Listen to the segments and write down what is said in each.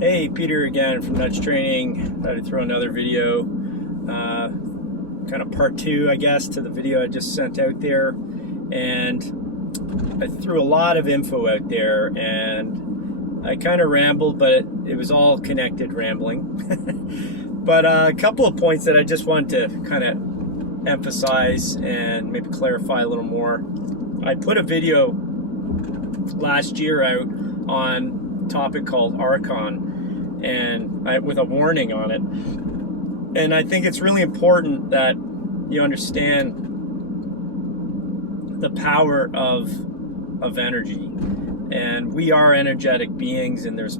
Hey, Peter again from Nudge Training. Thought I'd throw another video, kind of part two, I guess, to the video I just sent out there. And I threw a lot of info out there, and I kind of rambled, but it was all connected rambling. But a couple of points that I just wanted to kind of emphasize and maybe clarify a little more. I put a video last year out on a topic called Archon, and with a warning on it. And I think it's really important that you understand the power of energy. And we are energetic beings, and there's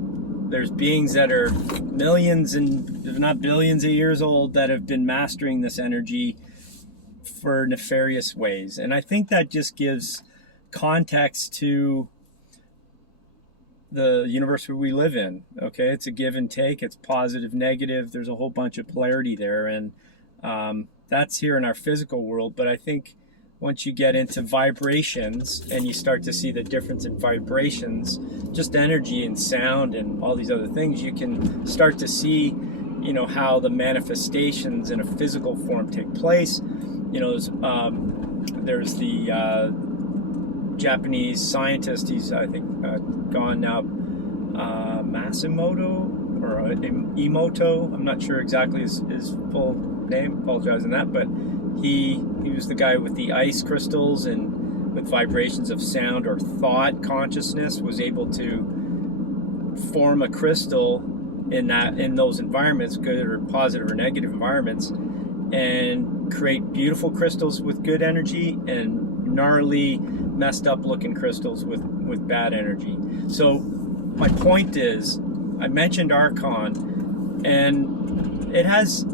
beings that are millions and if not billions of years old that have been mastering this energy for nefarious ways. And I think that just gives context to the universe we live in. Okay, it's a give and take, it's positive, negative, there's a whole bunch of polarity there, and that's here in our physical world. But I think once you get into vibrations and you start to see the difference in vibrations, just energy and sound and all these other things, you can start to see, how the manifestations in a physical form take place. There's the Japanese scientist, he's I think gone now, Masimoto or Emoto, I'm not sure exactly his full name, apologize on that, but he was the guy with the ice crystals, and with vibrations of sound or thought consciousness was able to form a crystal in those environments, good or positive or negative environments, and create beautiful crystals with good energy and gnarly messed up looking crystals with bad energy. So my point is, I mentioned Archon, and it has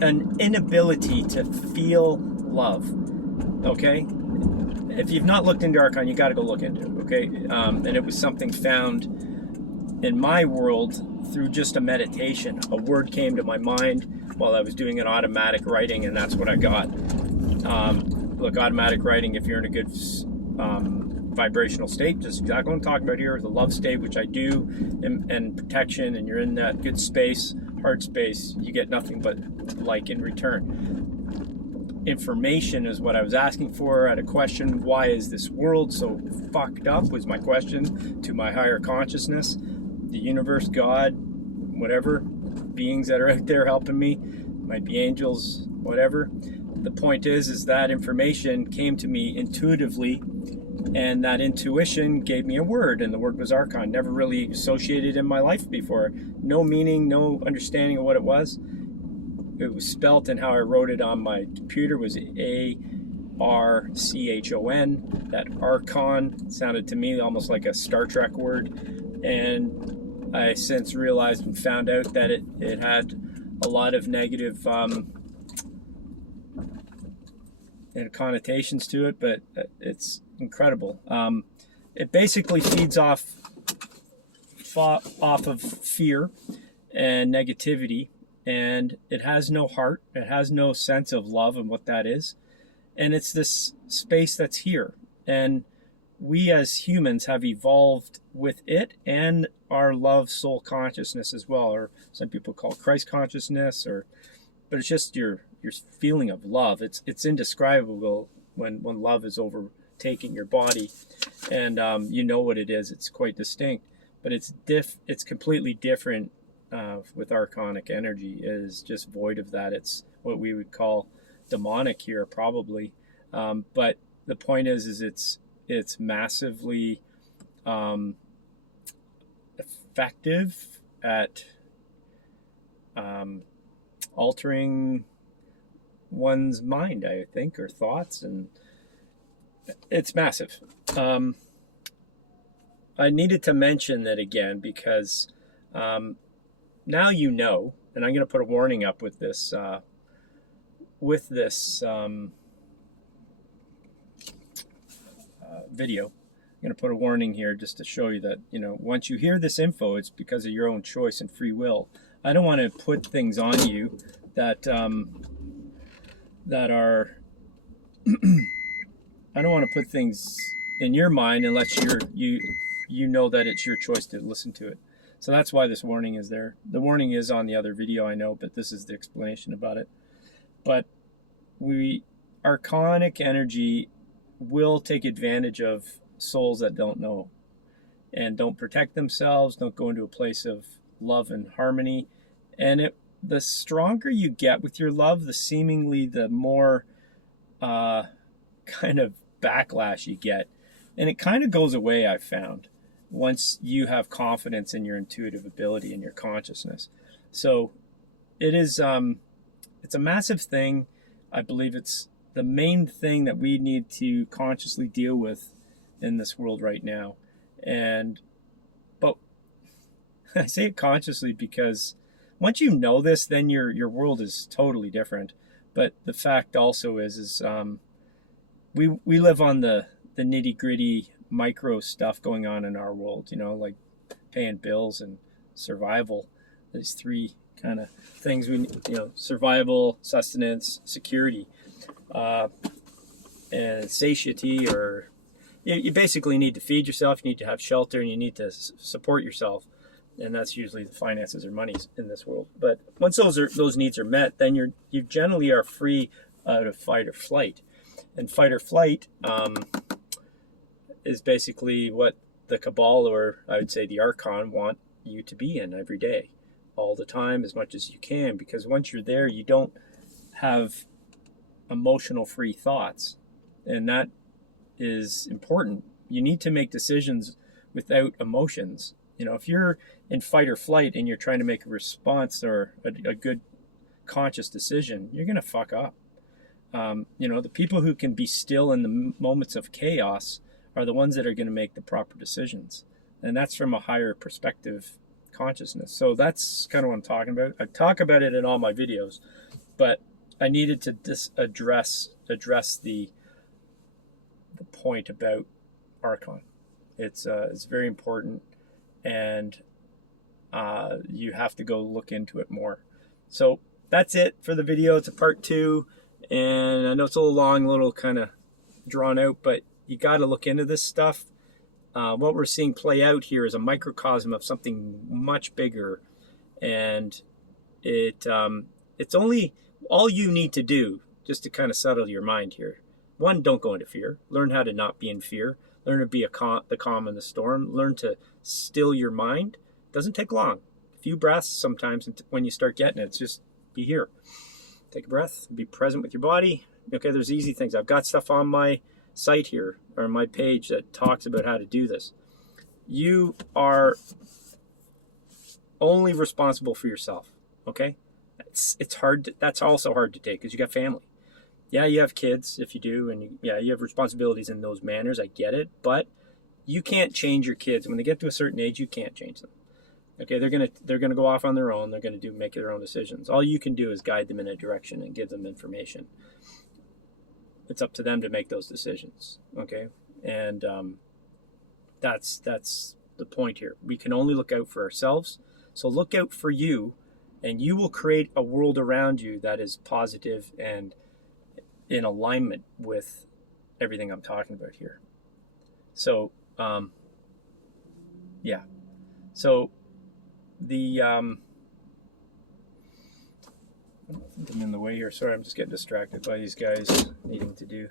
an inability to feel love. Okay, if you've not looked into Archon, you got to go look into it. Okay, and it was something found in my world through just a meditation. A word came to my mind while I was doing an automatic writing, and that's what I got. Look, automatic writing, if you're in a good vibrational state, just exactly what I'm talking about here, the love state, which I do, and protection, and you're in that good space, heart space, you get nothing but like in return. Information is what I was asking for. I had a question: why is this world so fucked up? Was my question to my higher consciousness, the universe, God, whatever, beings that are out there helping me, might be angels, whatever. The point is that information came to me intuitively, and that intuition gave me a word, and the word was Archon. Never really associated in my life before. No meaning, no understanding of what it was. It was spelt, and how I wrote it on my computer was A-R-C-H-O-N. That Archon sounded to me almost like a Star Trek word, and I since realized and found out that it had a lot of negative and connotations to it, but it's incredible. It basically feeds off of fear and negativity, and it has no heart, it has no sense of love and what that is, and it's this space that's here, and we as humans have evolved with it and our love soul consciousness as well, or some people call it Christ consciousness, but it's just your feeling of love. It's indescribable when love is overtaking your body, and you know what it is. It's quite distinct, but it's completely different with archonic energy. It is just void of that. It's what we would call demonic here, probably. But the point is it's massively effective at altering one's mind, I think, or thoughts, and it's massive. I needed to mention that again because now you know, and I'm going to put a warning up with this video. I'm going to put a warning here just to show you that, once you hear this info, it's because of your own choice and free will. I don't want to put things on you that are I don't want to put things in your mind unless you know that it's your choice to listen to it. So that's why this warning is there. The warning is on the other video, I know, but this is the explanation about it. But archonic energy will take advantage of souls that don't know and don't protect themselves, don't go into a place of love and harmony. And the stronger you get with your love, the more kind of backlash you get. And it kind of goes away, I've found, once you have confidence in your intuitive ability and your consciousness. So it is, it's a massive thing. I believe it's the main thing that we need to consciously deal with in this world right now. But I say it consciously because once you know this, then your world is totally different. But the fact also is we live on the nitty gritty micro stuff going on in our world, like paying bills and survival. These three kind of things survival, sustenance, security, and satiety, or you basically need to feed yourself, you need to have shelter, and you need to support yourself. And that's usually the finances or money in this world. But once those needs are met, then you generally are free out of fight or flight. And fight or flight is basically what the Cabal, or I would say the Archon, want you to be in every day, all the time, as much as you can. Because once you're there, you don't have emotional free thoughts. And that is important. You need to make decisions without emotions. If you're in fight or flight and you're trying to make a response or a good conscious decision, you're going to fuck up. The people who can be still in the moments of chaos are the ones that are going to make the proper decisions. And that's from a higher perspective consciousness. So that's kind of what I'm talking about. I talk about it in all my videos, but I needed to address the point about Archon. It's very important, and you have to go look into it more. So that's it for the video. It's a part 2, and I know it's a little long, a little kind of drawn out, but you got to look into this stuff. What we're seeing play out here is a microcosm of something much bigger, and it's only all you need to do just to kind of settle your mind here. 1, don't go into fear. Learn how to not be in fear. Learn to be the calm in the storm. Learn to still your mind. It doesn't take long. A few breaths sometimes when you start getting it. It's just be here. Take a breath. Be present with your body. Okay, there's easy things. I've got stuff on my site here, or my page, that talks about how to do this. You are only responsible for yourself. Okay? It's hard. That's also hard to take because you got family. Yeah, you have kids if you do, and you have responsibilities in those manners. I get it, but you can't change your kids. When they get to a certain age, you can't change them. Okay, they're gonna go off on their own. They're gonna make their own decisions. All you can do is guide them in a direction and give them information. It's up to them to make those decisions. Okay, and that's the point here. We can only look out for ourselves. So look out for you, and you will create a world around you that is positive and in alignment with everything I'm talking about here. So, yeah. So the I think I'm in the way here. Sorry, I'm just getting distracted by these guys needing to do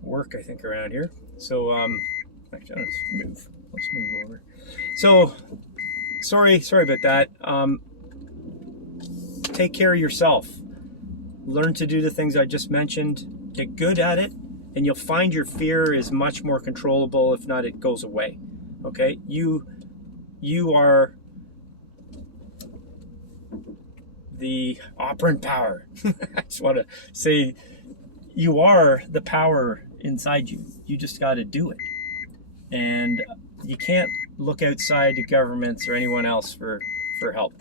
work, I think, around here. So, actually, let's move over. So, sorry about that. Take care of yourself. Learn to do the things I just mentioned. Get good at it, and you'll find your fear is much more controllable. If not, it goes away. Okay? You are the operant power. I just want to say you are the power inside you. You just got to do it. And you can't look outside to governments or anyone else for help.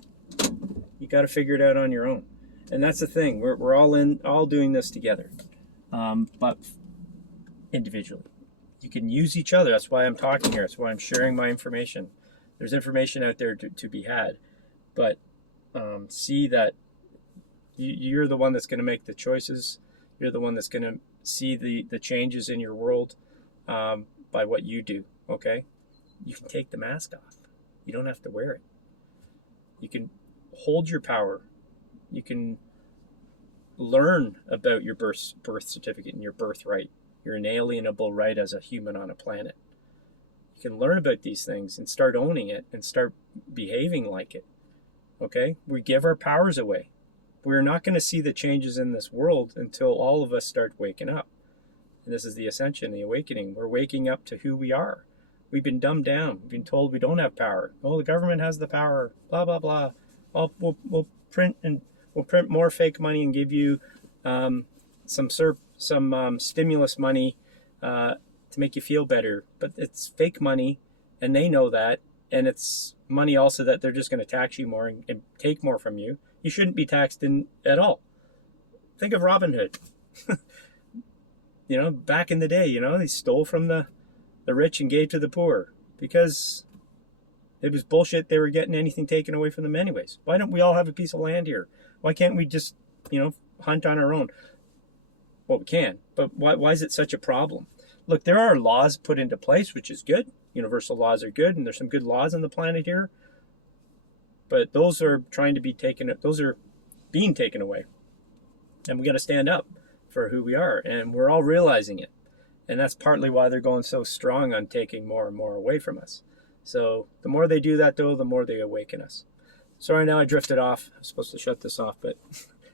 You got to figure it out on your own. And that's the thing. We're all doing this together, but individually. You can use each other. That's why I'm talking here. That's why I'm sharing my information. There's information out there to be had, but see that you're the one that's going to make the choices. You're the one that's going to see the changes in your world by what you do. Okay, you can take the mask off. You don't have to wear it. You can hold your power. You can learn about your birth certificate and your birthright, your inalienable right as a human on a planet. You can learn about these things and start owning it and start behaving like it. Okay? We give our powers away. We're not going to see the changes in this world until all of us start waking up. And this is the ascension, the awakening. We're waking up to who we are. We've been dumbed down. We've been told we don't have power. Oh, the government has the power. Blah, blah, blah. We'll print more fake money and give you some stimulus money to make you feel better. But it's fake money, and they know that. And it's money also that they're just going to tax you more and take more from you. You shouldn't be taxed at all. Think of Robin Hood. Back in the day, he stole from the rich and gave to the poor because it was bullshit. They were getting anything taken away from them anyways. Why don't we all have a piece of land here? Why can't we just, hunt on our own? Well, we can, but why is it such a problem? Look, there are laws put into place, which is good. Universal laws are good, and there's some good laws on the planet here. But those are being taken away. And we got to stand up for who we are, and we're all realizing it. And that's partly why they're going so strong on taking more and more away from us. So the more they do that, though, the more they awaken us. Sorry, now I drifted off. I was supposed to shut this off, but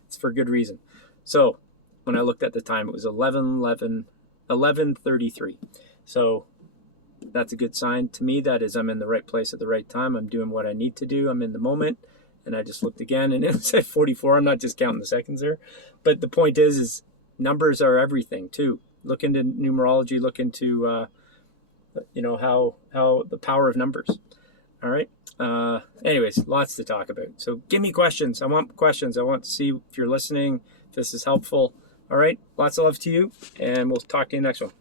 it's for good reason. So when I looked at the time, it was 11:33. So that's a good sign to me. That is, I'm in the right place at the right time. I'm doing what I need to do. I'm in the moment. And I just looked again, and it said 44. I'm not just counting the seconds there. But the point is numbers are everything, too. Look into numerology. Look into, how the power of numbers. All right. Anyways, lots to talk about. So give me questions. I want questions. I want to see if you're listening, if this is helpful. All right. Lots of love to you, and we'll talk to you next one.